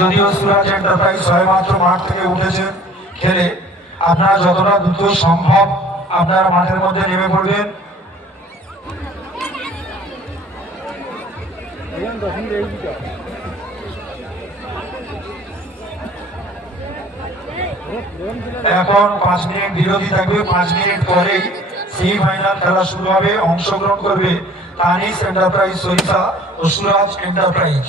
যদিও সুরাজ এন্টারপ্রাইজ সবেমাত্র মাঠ থেকে উঠেছেন খেলে, আপনারা যতটা দ্রুত সম্ভব আপনারা মাঠের মধ্যে নেমে পড়বেন। এখন 5 মিনিট বিরতি থাকবে। 5 মিনিট পরেই সেমিফাইনাল খেলা শুরু হবে। অংশগ্রহণ করবে তানিস এন্টারপ্রাইজ সরিষা ও সুরাজ এন্টারপ্রাইজ।